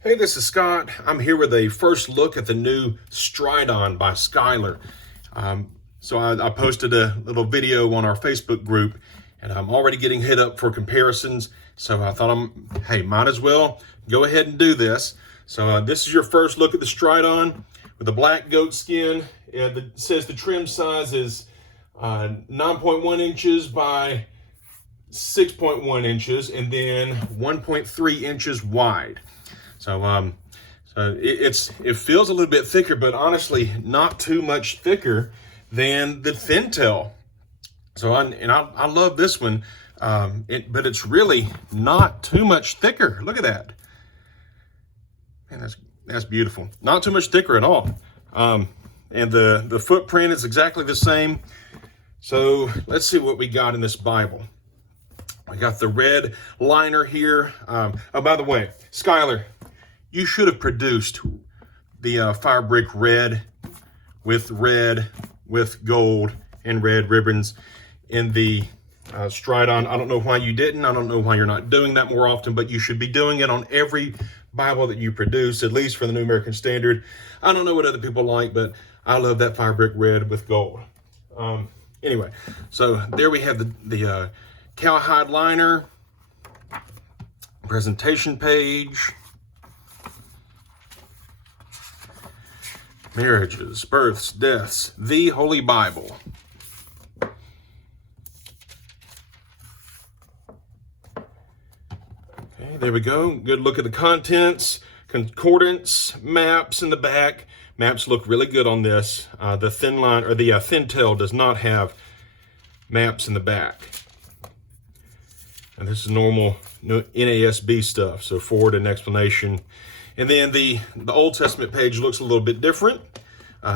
Hey, this is Scott. I'm here with a first look at the new Stridon by Schuyler. So I posted a little video on our Facebook group, and I'm already getting hit up for comparisons. So I thought, hey, might as well go ahead and do this. So this is your first look at the Stridon with the black goat skin. It says the trim size is 9.1 inches by 6.1 inches, and then 1.3 inches wide. So it feels a little bit thicker, but honestly, not too much thicker than the thin tail. So I love this one, but it's really not too much thicker. Look at that, man. That's beautiful. Not too much thicker at all. And the footprint is exactly the same. So let's see what we got in this Bible. I got the red liner here. Oh, by the way, Schuyler, you should have produced the fire brick red with gold and red ribbons in the Stridon. I don't know why you didn't. I don't know why you're not doing that more often, but you should be doing it on every Bible that you produce, at least for the New American Standard. I don't know what other people like, but I love that fire brick red with gold. Anyway, so there we have the cowhide liner, presentation page, marriages, births, deaths, the Holy Bible. Okay, there we go. Good look at the contents. Concordance, maps in the back. Maps look really good on this. The thin line, or the thin tail, does not have maps in the back. And this is normal NASB stuff, so forward and explanation. And then the Old Testament page looks a little bit different.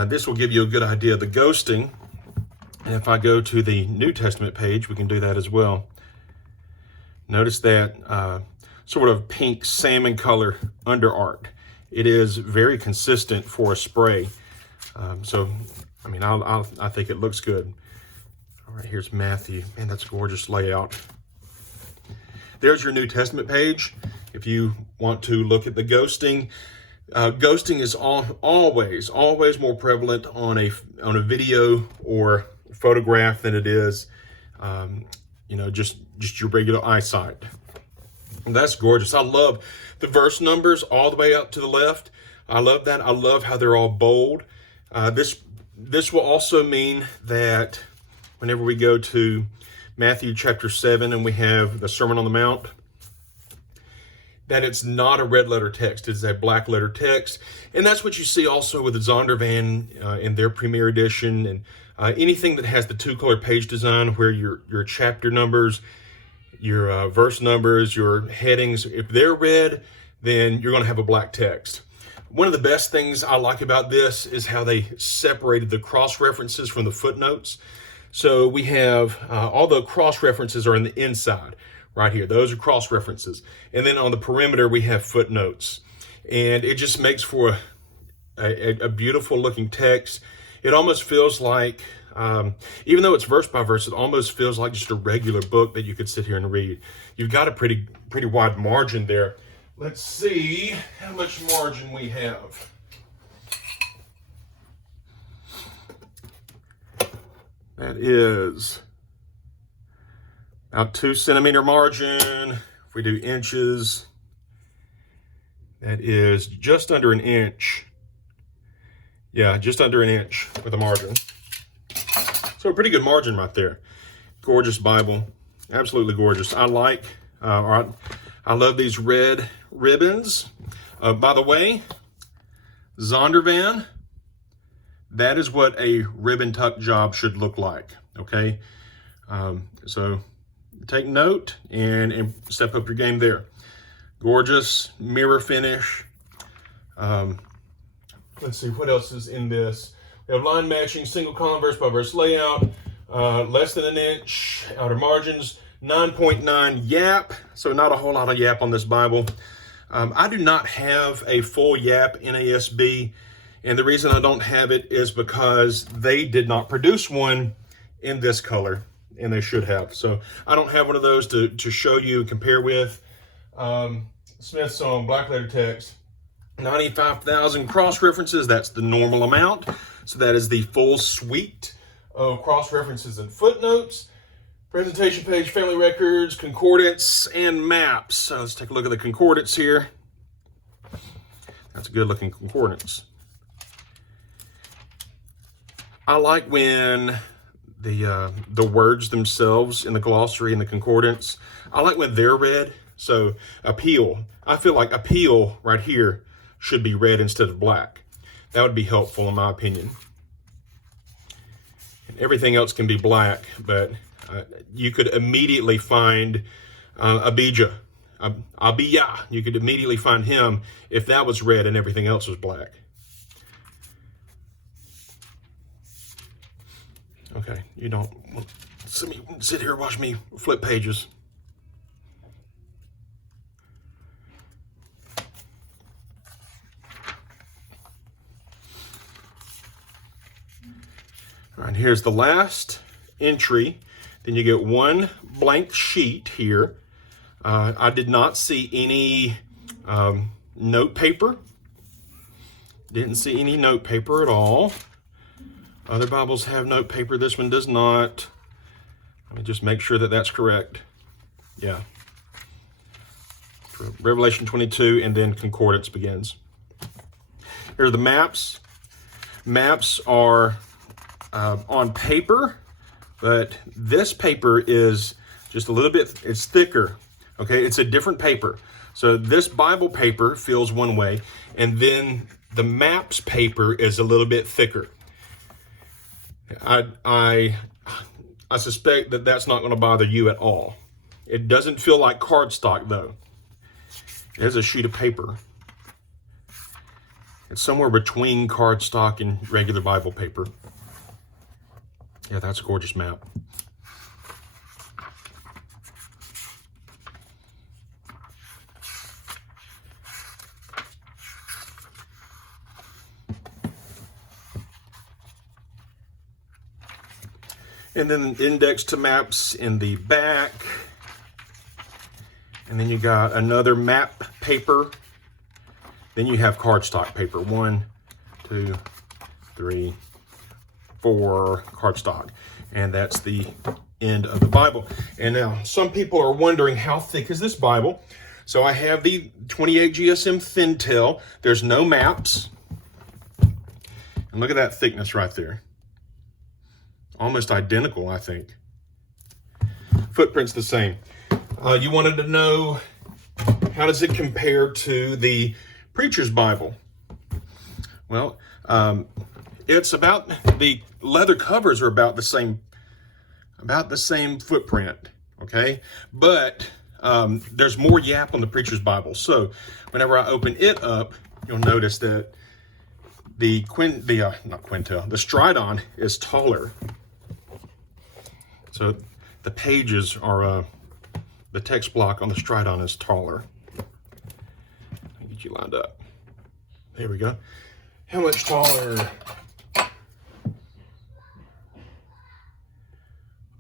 This will give you a good idea of the ghosting. And if I go to the New Testament page, we can do that as well. Notice that sort of pink salmon color under art. It is very consistent for a spray. So, I mean, I think it looks good. All right, here's Matthew. Man, that's a gorgeous layout. There's your New Testament page. If you want to look at the ghosting, ghosting is always more prevalent on a video or photograph than it is, just your regular eyesight. And that's gorgeous. I love the verse numbers all the way up to the left. I love that. I love how they're all bold. This will also mean that whenever we go to Matthew chapter 7 and we have the Sermon on the Mount, that it's not a red letter text, it's a black letter text. And that's what you see also with the Zondervan in their Premier Edition, and anything that has the two-color page design where your chapter numbers, your verse numbers, your headings, if they're red, then you're going to have a black text. One of the best things I like about this is how they separated the cross-references from the footnotes. So we have all the cross-references are in the inside right here. Those are cross-references. And then on the perimeter, we have footnotes. And it just makes for a beautiful looking text. It almost feels like, even though it's verse by verse, it almost feels like just a regular book that you could sit here and read. You've got a pretty wide margin there. Let's see how much margin we have. That is about 2 centimeter margin. If we do inches, that is just under an inch. Yeah, just under an inch with a margin. So a pretty good margin right there. Gorgeous Bible, absolutely gorgeous. I love these red ribbons. By the way, Zondervan, that is what a ribbon tuck job should look like, okay? So take note and step up your game there. Gorgeous mirror finish. Let's see, what else is in this? We have line matching, single column, verse by verse layout, less than an inch, outer margins, 9.9 yapp, so not a whole lot of yapp on this Bible. I do not have a full yapp NASB, and the reason I don't have it is because they did not produce one in this color, and they should have. So I don't have one of those to show you and compare with. Smyth Sewn, black letter text. 95,000 cross-references. That's the normal amount. So that is the full suite of cross-references and footnotes. Presentation page, family records, concordance, and maps. So let's take a look at the concordance here. That's a good looking concordance. I like when the words themselves in the glossary and the concordance, I like when they're read. So appeal, I feel like appeal right here should be red instead of black. That would be helpful in my opinion. And everything else can be black, but you could immediately find Abijah. Abiyah, you could immediately find him if that was red and everything else was black. Okay, you don't sit here and watch me flip pages. All right, here's the last entry. Then you get one blank sheet here. I did not see any note paper. Didn't see any note paper at all. Other Bibles have note paper. This one does not. Let me just make sure that that's correct. Yeah. Revelation 22, and then concordance begins. Here are the maps. Maps are on paper, but this paper is just a little bit, it's thicker. Okay, it's a different paper. So this Bible paper feels one way, and then the maps paper is a little bit thicker. I suspect that that's not going to bother you at all. It doesn't feel like cardstock though. There's a sheet of paper. It's somewhere between cardstock and regular Bible paper. Yeah, that's a gorgeous map. And then an index to maps in the back. And then you got another map paper. Then you have cardstock paper. 1, 2, 3, 4 cardstock. And that's the end of the Bible. And now some people are wondering, how thick is this Bible? So I have the 28 GSM thin tail. There's no maps. And look at that thickness right there. Almost identical, I think. Footprint's the same. You wanted to know, how does it compare to the Preacher's Bible? Well, it's about, the leather covers are about the same footprint, okay? But there's more yapp on the Preacher's Bible. So whenever I open it up, you'll notice that the Stridon is taller. So the pages are, the text block on the Stridon is taller. Let me get you lined up. There we go. How much taller?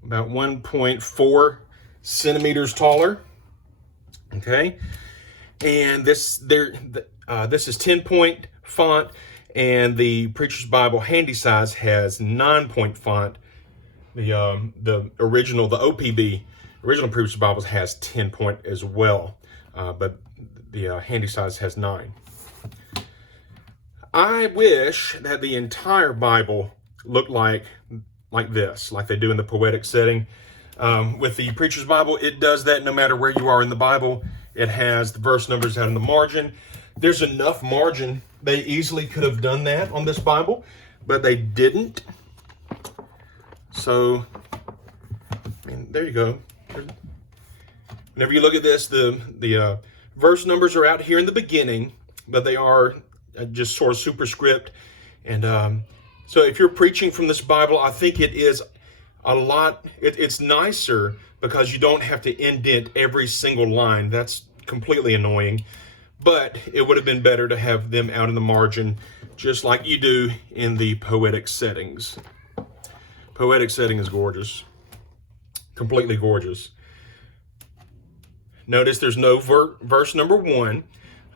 About 1.4 centimeters taller. Okay. And this is 10-point font, and the Preacher's Bible handy size has 9-point font. The original, the OPB, original Preacher's Bibles has 10-point as well, but the handy size has 9. I wish that the entire Bible looked like this, like they do in the poetic setting. With the Preacher's Bible, it does that no matter where you are in the Bible. It has the verse numbers out in the margin. There's enough margin. They easily could have done that on this Bible, but they didn't. So, I mean, there you go. Whenever you look at this, the verse numbers are out here in the beginning, but they are just sort of superscript. And so if you're preaching from this Bible, I think it is a lot, it's nicer because you don't have to indent every single line. That's completely annoying. But it would have been better to have them out in the margin, just like you do in the poetic settings. Poetic setting is gorgeous. Completely gorgeous. Notice there's no verse number 1.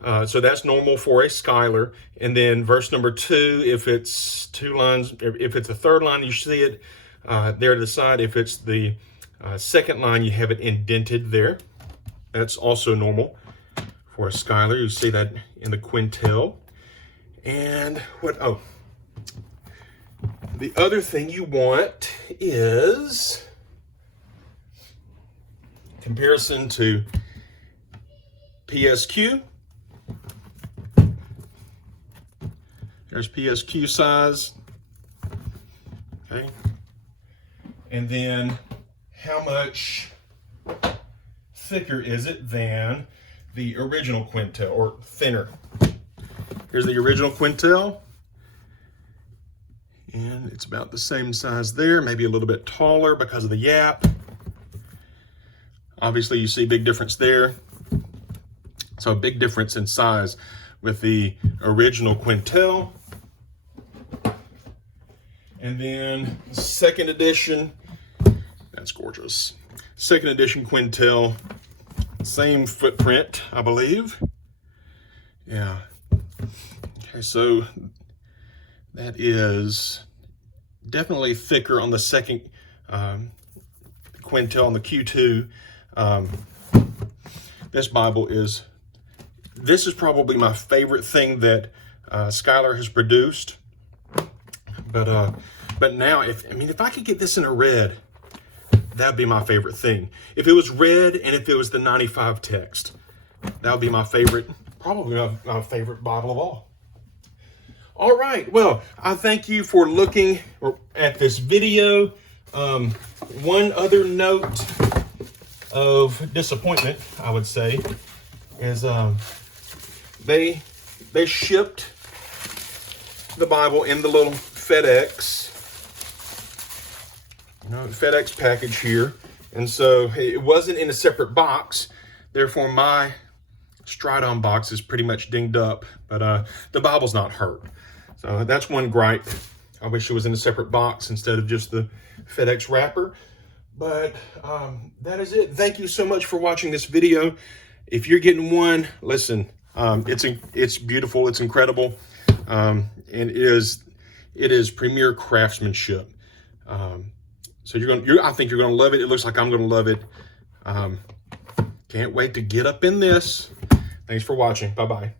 So that's normal for a Schuyler. And then verse number 2, if it's 2 lines, if it's a third line, you see it there to the side. If it's the second line, you have it indented there. That's also normal for a Schuyler. You see that in the quintil. And the other thing you want is comparison to PSQ. There's PSQ size, okay? And then how much thicker is it than the original quintil, or thinner? Here's the original quintil, and it's about the same size there, maybe a little bit taller because of the yapp. Obviously, you see a big difference there. So a big difference in size with the original quintil. And then second edition, that's gorgeous. Second edition quintil, same footprint, I believe. Yeah. Okay, so that is definitely thicker on the second quintil, on the Q2. This is probably my favorite thing that Schuyler has produced. But now, if I could get this in a red, that'd be my favorite thing. If it was red and if it was the 95 text, that would be my favorite, probably my favorite Bible of all. All right, well, I thank you for looking at this video. One other note of disappointment, I would say, is they shipped the Bible in the little FedEx package here, and so it wasn't in a separate box. Therefore, my Stridon box is pretty much dinged up, but the Bible's not hurt. So that's one gripe. I wish it was in a separate box instead of just the FedEx wrapper. But that is it. Thank you so much for watching this video. If you're getting one, listen, it's beautiful, it's incredible, and it is premier craftsmanship. So I think you're gonna love it. It looks like I'm gonna love it. Can't wait to get up in this. Thanks for watching. Bye-bye.